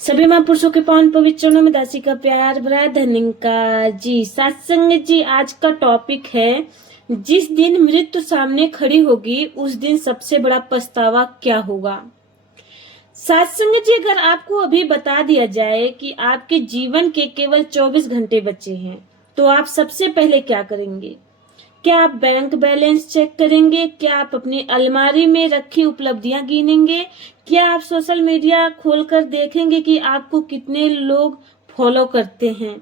सभी महापुरुषों के पावन पवित्र चरणों में दासी का प्यार भरा धन्यवाद जी। सत्संग जी, आज का टॉपिक है, जिस दिन मृत्यु सामने खड़ी होगी उस दिन सबसे बड़ा पछतावा क्या होगा। सत्संग जी, अगर आपको अभी बता दिया जाए कि आपके जीवन के केवल 24 घंटे बचे हैं तो आप सबसे पहले क्या करेंगे? क्या आप बैंक बैलेंस चेक करेंगे? क्या आप अपनी अलमारी में रखी उपलब्धियां गिनेंगे? क्या आप सोशल मीडिया खोलकर देखेंगे कि आपको कितने लोग फॉलो करते हैं?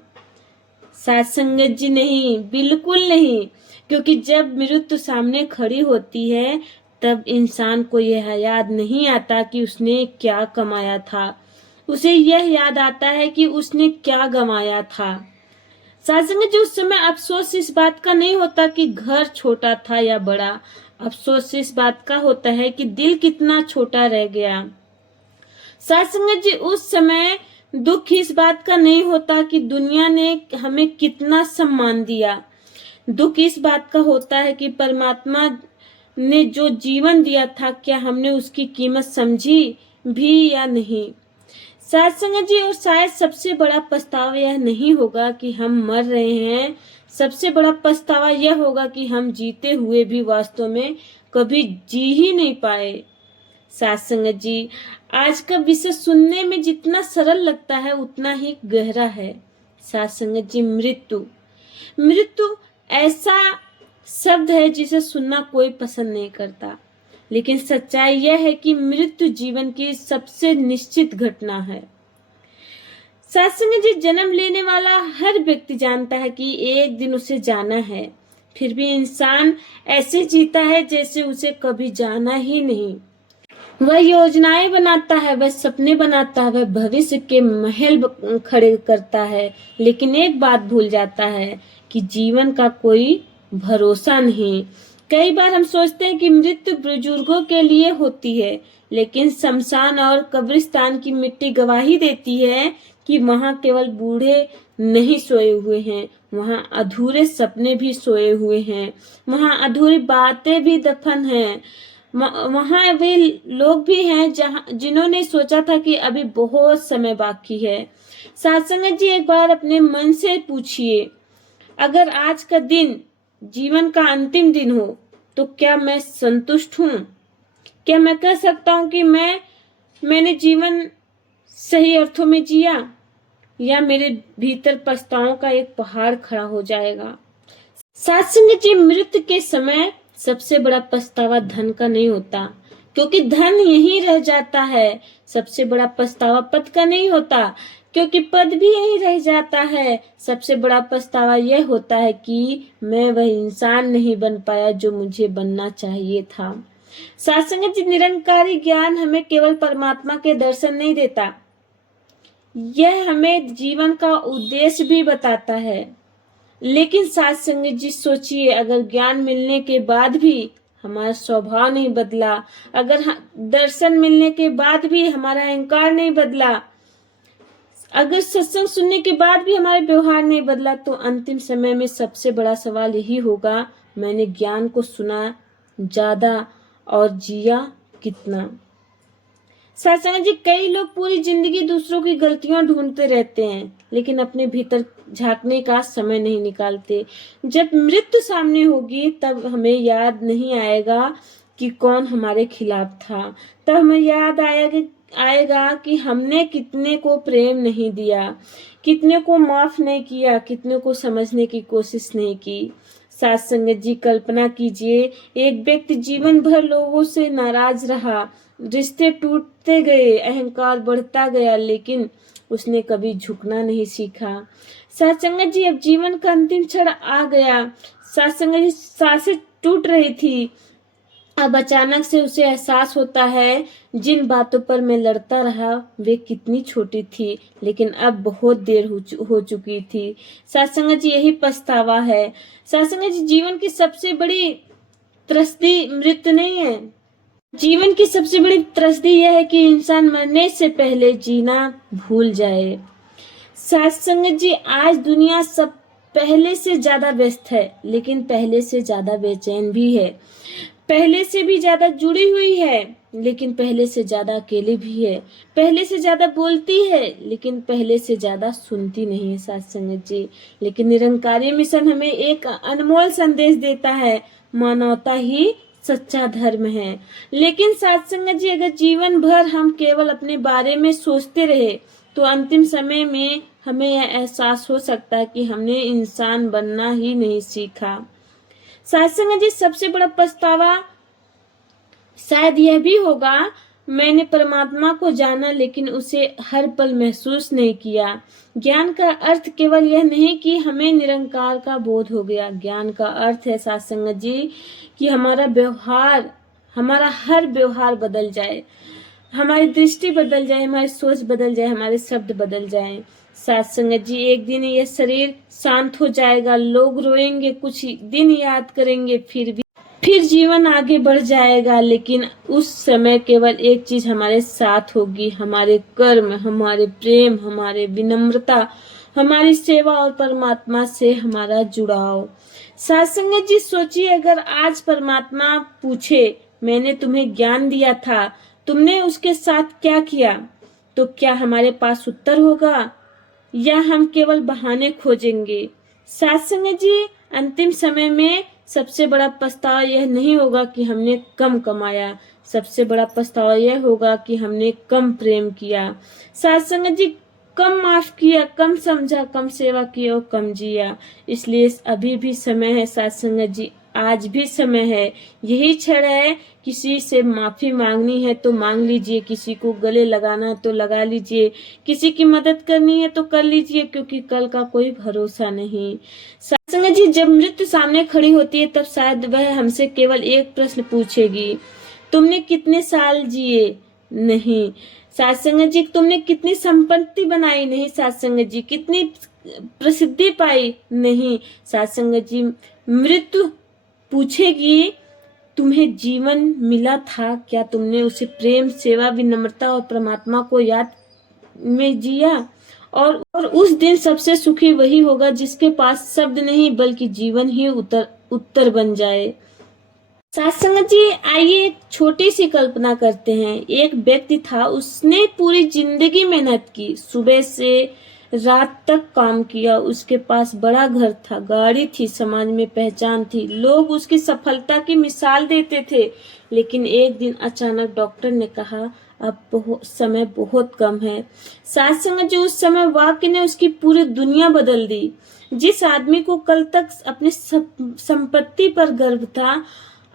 साथ संगत जी, नहीं, बिल्कुल नहीं। क्योंकि जब मृत्यु सामने खड़ी होती है तब इंसान को यह याद नहीं आता कि उसने क्या कमाया था। उसे यह याद आता है कि उसने क्या गंवाया था। सासंग जी, उस समय अफसोस इस बात का नहीं होता कि घर छोटा था या बड़ा। अफसोस इस बात का होता है कि दिल कितना छोटा रह गया। सासंग जी, उस समय दुख इस बात का नहीं होता कि दुनिया ने हमें कितना सम्मान दिया। दुख इस बात का होता है कि परमात्मा ने जो जीवन दिया था, क्या हमने उसकी कीमत समझी भी या नहीं। सत्संग जी, और शायद सबसे बड़ा पछतावा यह नहीं होगा कि हम मर रहे हैं। सबसे बड़ा पछतावा यह होगा कि हम जीते हुए भी वास्तव में कभी जी ही नहीं पाए। सत्संग जी, आज का विषय सुनने में जितना सरल लगता है उतना ही गहरा है। सत्संग जी, मृत्यु मृत्यु ऐसा शब्द है जिसे सुनना कोई पसंद नहीं करता, लेकिन सच्चाई यह है कि मृत्यु जीवन की सबसे निश्चित घटना है। सत्संग जी, जन्म लेने वाला हर व्यक्ति जानता है कि एक दिन उसे जाना है, फिर भी इंसान ऐसे जीता है जैसे उसे कभी जाना ही नहीं। वह योजनाएं बनाता है, वह सपने बनाता है, वह भविष्य के महल खड़े करता है, लेकिन एक बात भूल जाता है कि जीवन का कोई भरोसा नहीं। कई बार हम सोचते हैं कि मृत्यु बुजुर्गों के लिए होती है, लेकिन शमशान और कब्रिस्तान की मिट्टी गवाही देती है कि वहां केवल बूढ़े नहीं सोए हुए हैं, वहां अधूरे सपने भी सोए हुए हैं, वहां अधूरी बातें भी दफन हैं, वहां वे लोग भी हैं जिन्होंने सोचा था कि अभी बहुत समय बाकी है। सत्संग जी, एक बार अपने मन से पूछिए, अगर आज का दिन जीवन का अंतिम दिन हो तो क्या मैं संतुष्ट हूँ? क्या मैं कह सकता हूँ कि मैंने जीवन सही अर्थों में जिया, या मेरे भीतर पछताओं का एक पहाड़ खड़ा हो जाएगा? सत्संग जी, मृत्यु के समय सबसे बड़ा पछतावा धन का नहीं होता, क्योंकि धन यहीं रह जाता है। सबसे बड़ा पछतावा पद का नहीं होता, क्योंकि पद भी यहीं रह जाता है। सबसे बड़ा पछतावा यह होता है कि मैं वह इंसान नहीं बन पाया जो मुझे बनना चाहिए था। सत्संग जी, निरंकारी ज्ञान हमें केवल परमात्मा के दर्शन नहीं देता, यह हमें जीवन का उद्देश्य भी बताता है। लेकिन सत्संग जी, सोचिए, अगर ज्ञान मिलने के बाद भी हमारा स्वभाव नहीं बदला, अगर दर्शन मिलने के बाद भी हमारा अहंकार नहीं बदला, अगर सत्संग सुनने के बाद भी हमारा व्यवहार नहीं बदला, तो अंतिम समय में सबसे बड़ा सवाल यही होगा, मैंने ज्ञान को सुना ज्यादा और जिया कितना। सत्संग जी, कई लोग पूरी जिंदगी दूसरों की गलतियां ढूंढते रहते हैं, लेकिन अपने भीतर झांकने का समय नहीं निकालते। जब मृत्यु सामने होगी तब हमें याद नहीं आएगा कि कौन हमारे खिलाफ था। तब हमें याद आएगा कि हमने कितने को प्रेम नहीं दिया, कितने को माफ नहीं किया, कितने को समझने की कोशिश नहीं की। सत्संग जी, कल्पना कीजिए, एक व्यक्ति जीवन भर लोगों से नाराज रहा, रिश्ते टूटते गए, अहंकार बढ़ता गया, लेकिन उसने कभी झुकना नहीं सीखा। सत्संग जी, अब जीवन का अंतिम क्षण आ गया। सत्संग जी, सांसें टूट रही थी। अब अचानक से उसे एहसास होता है, जिन बातों पर मैं लड़ता रहा वे कितनी छोटी थी, लेकिन अब बहुत देर हो चुकी थी। सत्संग जी, यही पछतावा है। सत्संग जी, जीवन की सबसे बड़ी त्रस्ती मृत्यु नहीं है। जीवन की सबसे बड़ी त्रस्ती यह है कि इंसान मरने से पहले जीना भूल जाए। सत्संग जी, आज दुनिया सब पहले से ज्यादा व्यस्त है, लेकिन पहले से ज्यादा बेचैन भी है। पहले से भी ज्यादा जुड़ी हुई है, लेकिन पहले से ज्यादा अकेली भी है। पहले से ज्यादा बोलती है, लेकिन पहले से ज्यादा सुनती नहीं है साथ संगत जी। लेकिन निरंकारी मिशन हमें एक अनमोल संदेश देता है, मानवता ही सच्चा धर्म है। लेकिन साथ संगत जी, अगर जीवन भर हम केवल अपने बारे में सोचते रहे तो अंतिम समय में हमें यह एहसास हो सकता है कि हमने इंसान बनना ही नहीं सीखा। साथ संगत जी, सबसे बड़ा पछतावा शायद यह भी होगा, मैंने परमात्मा को जाना लेकिन उसे हर पल महसूस नहीं किया। ज्ञान का अर्थ केवल यह नहीं कि हमें निरंकार का बोध हो गया। ज्ञान का अर्थ है साथ संगत जी कि हमारा हर व्यवहार बदल जाए, हमारी दृष्टि बदल जाए, हमारी सोच बदल जाए, हमारे शब्द बदल जाएं। साथ संगत जी, एक दिन यह शरीर शांत हो जाएगा, लोग रोएंगे, कुछ दिन याद करेंगे, फिर जीवन आगे बढ़ जाएगा। लेकिन उस समय केवल एक चीज हमारे साथ होगी, हमारे कर्म, हमारे प्रेम, हमारे विनम्रता, हमारी सेवा और परमात्मा से हमारा जुड़ाव। साथ संगत जी, सोचिए अगर आज परमात्मा पूछे, मैंने तुम्हें ज्ञान दिया था, तुमने उसके साथ क्या किया, तो क्या हमारे पास उत्तर होगा या हम केवल बहाने खोजेंगे। साथ संगत जी, अंतिम समय में सबसे बड़ा पछतावा यह नहीं होगा कि हमने कम कमाया, सबसे बड़ा पछतावा यह होगा कि हमने कम प्रेम किया। साथ संगत जी, कम माफ किया, कम समझा, कम सेवा की और कम जिया। इसलिए अभी भी समय है साथ संगत जी, आज भी समय है, यही क्षण है। किसी से माफी मांगनी है तो मांग लीजिए, किसी को गले लगाना है तो लगा लीजिए, किसी की मदद करनी है तो कर लीजिए, क्योंकि कल का कोई भरोसा नहीं। साथ संगत जी, जब मृत्यु सामने खड़ी होती है तब शायद वह हमसे केवल एक प्रश्न पूछेगी, तुमने कितने साल जिए? नहीं। साथ संगत जी, तुमने कितनी संपत्ति बनाई? नहीं। साथ संगत जी, कितनी प्रसिद्धि पाई? नहीं। साथ संगत जी, मृत्यु पूछेगी, तुम्हें जीवन मिला था, क्या तुमने उसे प्रेम, सेवा, विनम्रता और परमात्मा को याद में जिया? और उस दिन सबसे सुखी वही होगा जिसके पास शब्द नहीं बल्कि जीवन ही उत्तर बन जाए। साथ संगत जी, आइए एक छोटी सी कल्पना करते हैं। एक व्यक्ति था, उसने पूरी जिंदगी मेहनत की, सुबह से रात तक काम किया, उसके पास बड़ा घर था, गाड़ी थी, समाज में पहचान थी, लोग उसकी सफलता की मिसाल देते थे। लेकिन एक दिन अचानक डॉक्टर ने कहा, अब समय बहुत कम है। साथ संगत जी, उस समय वाक्य ने उसकी पूरी दुनिया बदल दी। जिस आदमी को कल तक अपनी संपत्ति पर गर्व था,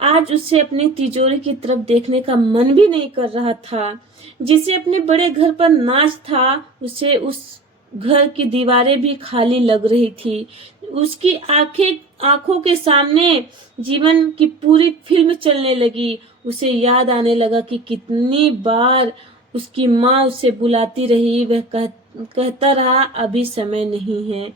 आज उसे अपनी तिजोरी की तरफ देखने का मन भी नहीं कर रहा था। जिसे अपने बड़े घर पर नाज था, उसे उस घर की दीवारें भी खाली लग रही थी। उसकी आंखों के सामने जीवन की पूरी फिल्म चलने लगी। उसे याद आने लगा कि कितनी बार उसकी माँ उसे बुलाती रही, वह कहता रहा अभी समय नहीं है।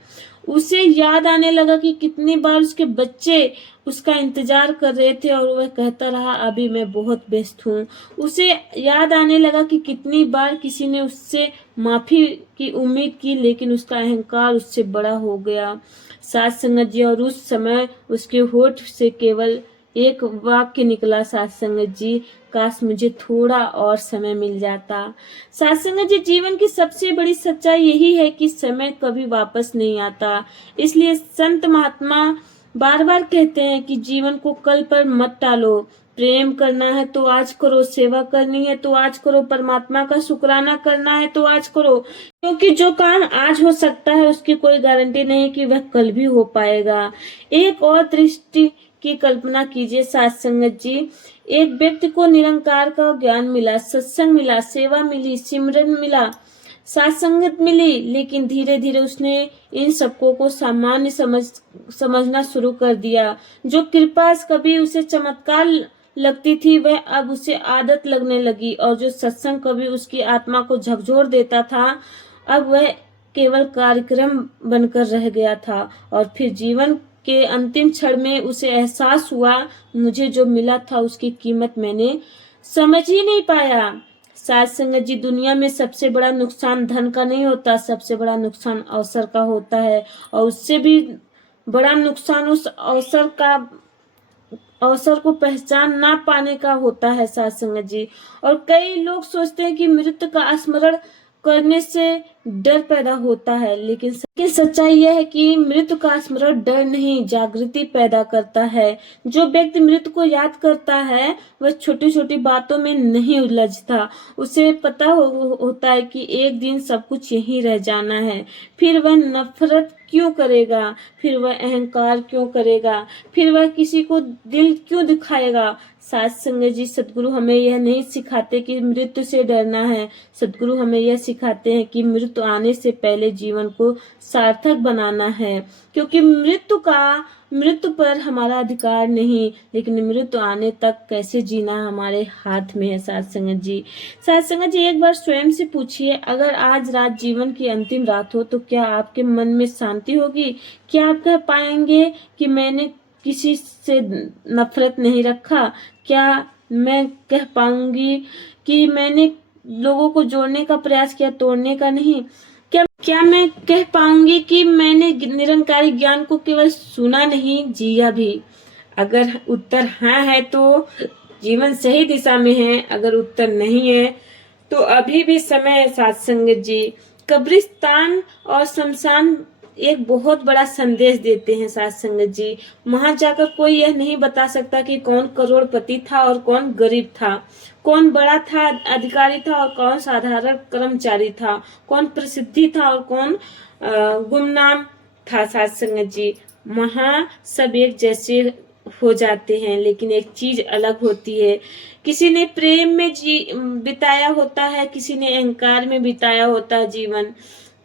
उसे याद आने लगा कि कितनी बार उसके बच्चे उसका इंतजार कर रहे थे और वह कहता रहा अभी मैं बहुत व्यस्त हूँ। उसे याद आने लगा कि कितनी बार किसी ने उससे माफी की उम्मीद की, लेकिन उसका अहंकार उससे बड़ा हो गया। साथ संगत जी, और उस समय उसके होठ से केवल एक वाक्य निकला, साथ संगत जी, काश मुझे थोड़ा और समय मिल जाता। साथ संगत जी, जीवन की सबसे बड़ी सच्चाई यही है कि समय कभी वापस नहीं आता। इसलिए संत महात्मा बार बार कहते हैं कि जीवन को कल पर मत टालो। प्रेम करना है तो आज करो, सेवा करनी है तो आज करो, परमात्मा का शुक्राना करना है तो आज करो, क्योंकि जो काम आज हो सकता है उसकी कोई गारंटी नहीं कि वह कल भी हो पाएगा। एक और दृष्टि की कल्पना कीजिए साथ संगत जी, एक व्यक्ति को निरंकार का ज्ञान मिला, सत्संग मिला, सेवा मिली, सिमरन मिला, साथ संगत मिली, लेकिन धीरे धीरे उसने इन सबको को सामान्य समझना शुरू कर दिया। जो कृपा कभी उसे चमत्कार लगती थी, वह अब उसे आदत लगने लगी, और जो सत्संग कभी उसकी आत्मा को झकझोर देता था, अब वह केवल कार्यक्रम बनकर रह गया था। और फिर जीवन के अंतिम क्षण में उसे एहसास हुआ, मुझे जो मिला था उसकी कीमत मैंने समझ ही नहीं पाया। साथ संगत जी, दुनिया में सबसे बड़ा नुकसान धन का नहीं होता, सबसे बड़ा नुकसान अवसर का होता है, और उससे भी बड़ा नुकसान उस अवसर का अवसर को पहचान ना पाने का होता है साथ संगत जी। और कई लोग सोचते हैं कि मृत्यु का स्मरण करने से डर पैदा होता है, लेकिन सच्चाई यह है कि मृत्यु का स्मरण डर नहीं, जागृति पैदा करता है। जो व्यक्ति मृत्यु को याद करता है वह छोटी छोटी बातों में नहीं उलझता। उसे पता होता है कि एक दिन सब कुछ यहीं रह जाना है। फिर वह नफरत क्यों करेगा, फिर वह अहंकार क्यों करेगा, फिर वह किसी को दिल क्यों दिखाएगा। साथ संगत जी, सदगुरु हमें यह नहीं सिखाते कि मृत्यु से डरना है। सदगुरु हमें यह सिखाते हैं कि मृत्यु आने से पहले जीवन को सार्थक बनाना है, क्योंकि मृत्यु पर हमारा अधिकार नहीं, लेकिन मृत्यु आने तक कैसे जीना हमारे हाथ में है। साथ संगत जी, एक बार स्वयं से पूछिए, अगर आज रात जीवन की अंतिम रात हो तो क्या आपके मन में शांति होगी? क्या आप कह पाएंगे कि मैंने किसी से नफरत नहीं रखा? क्या मैं कह पाऊंगी कि मैंने लोगों को जोड़ने का प्रयास किया, तोड़ने का नहीं? क्या मैं कह पाऊंगी कि मैंने निरंकारी ज्ञान को केवल सुना नहीं, जिया भी? अगर उत्तर हाँ है तो जीवन सही दिशा में है, अगर उत्तर नहीं है तो अभी भी समय है। साथ संगत जी, कब्रिस्तान और शमशान एक बहुत बड़ा संदेश देते हैं। साथ संगत जी, वहां जाकर कोई यह नहीं बता सकता कि कौन करोड़पति था और कौन गरीब था, कौन बड़ा था अधिकारी था और कौन साधारण कर्मचारी था, कौन प्रसिद्धि था और कौन गुमनाम था। साथ संगत जी, वहां सब एक जैसे हो जाते हैं, लेकिन एक चीज अलग होती है। किसी ने प्रेम में बिताया होता है, किसी ने अहंकार में बिताया होता है जीवन,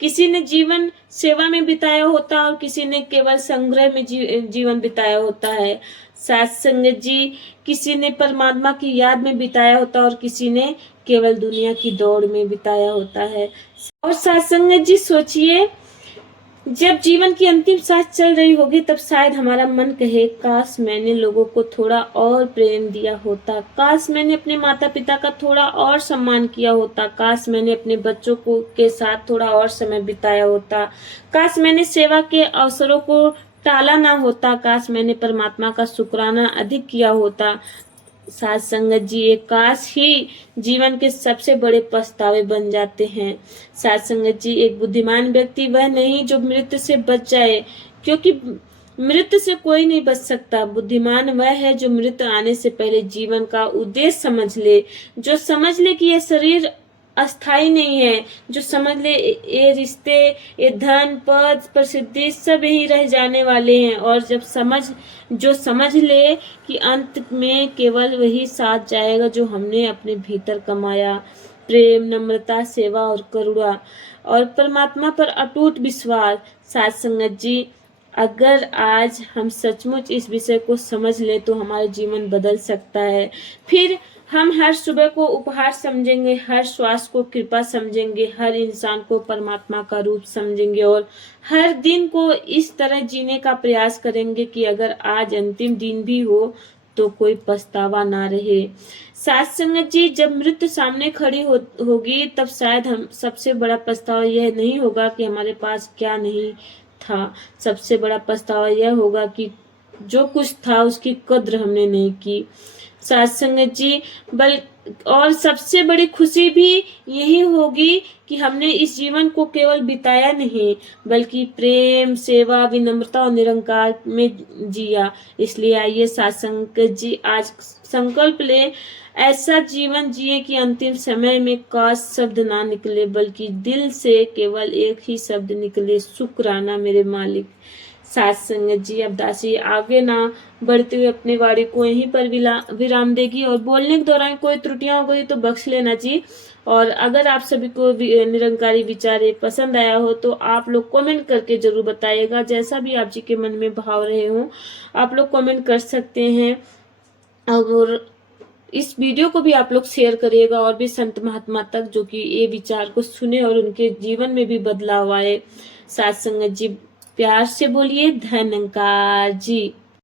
किसी ने जीवन सेवा में बिताया होता है और किसी ने केवल संग्रह में जीवन बिताया होता है। साथ संगत जी, किसी ने परमात्मा की याद में बिताया होता है और किसी ने केवल दुनिया की दौड़ में बिताया होता है। और साथ संगत जी, सोचिए, जब जीवन की अंतिम सांस चल रही होगी तब शायद हमारा मन कहे, काश मैंने लोगों को थोड़ा और प्रेम दिया होता, काश मैंने अपने माता पिता का थोड़ा और सम्मान किया होता, काश मैंने अपने बच्चों को के साथ थोड़ा और समय बिताया होता, काश मैंने सेवा के अवसरों को टाला ना होता, काश मैंने परमात्मा का शुक्राना अधिक किया होता। साथ संगत जी, एक काश ही जीवन के सबसे बड़े पछतावे बन जाते हैं। साथ संगत जी, एक बुद्धिमान व्यक्ति वह नहीं जो मृत्यु से बच जाए, क्योंकि मृत्यु से कोई नहीं बच सकता। बुद्धिमान वह है जो मृत्यु आने से पहले जीवन का उद्देश्य समझ ले, जो समझ ले कि यह शरीर अस्थाई नहीं है, जो समझ ले ये रिश्ते, ये धन, पद, प्रसिद्धि सब यही रह जाने वाले हैं, और जो समझ ले कि अंत में केवल वही साथ जाएगा जो हमने अपने भीतर कमाया, प्रेम, नम्रता, सेवा और करुणा और परमात्मा पर अटूट विश्वास। साथ संगत जी, अगर आज हम सचमुच इस विषय को समझ ले तो हमारा जीवन बदल सकता है। फिर हम हर सुबह को उपहार समझेंगे, हर श्वास को कृपा समझेंगे, हर इंसान को परमात्मा का रूप समझेंगे और हर दिन को इस तरह जीने का प्रयास करेंगे कि अगर आज अंतिम दिन भी हो तो कोई पछतावा ना रहे। साथ संगत जी, जब मृत्यु सामने खड़ी होगी तब शायद हम सबसे बड़ा पछतावा यह नहीं होगा कि हमारे पास क्या नहीं था, सबसे बड़ा पछतावा यह होगा कि जो कुछ था उसकी कद्र हमने नहीं की। साथ संगत जी, और सबसे बड़ी खुशी भी यही होगी कि हमने इस जीवन को केवल बिताया नहीं बल्कि प्रेम, सेवा, विनम्रता और निरंकार में जिया। इसलिए आइए साथ संगत जी, आज संकल्प ले, ऐसा जीवन जिए कि अंतिम समय में काश शब्द ना निकले बल्कि दिल से केवल एक ही शब्द निकले, शुक्राना मेरे मालिक। साथ संगत जी, अब दासी आगे ना बढ़ते हुए अपनी वाणी को यहीं पर विराम देगी और बोलने के दौरान कोई त्रुटियां हो गई तो बख्श लेना जी। और अगर आप सभी को निरंकारी विचार पसंद आया हो तो आप लोग कमेंट करके जरूर बताइएगा। जैसा भी आप जी के मन में भाव रहे हो आप लोग कमेंट कर सकते हैं, और इस वीडियो को भी आप लोग शेयर करिएगा और भी संत महात्मा तक जो कि ये विचार को सुने और उनके जीवन में भी बदलाव आए। साथ संगत जी, प्यार से बोलिए धन्यवाद जी।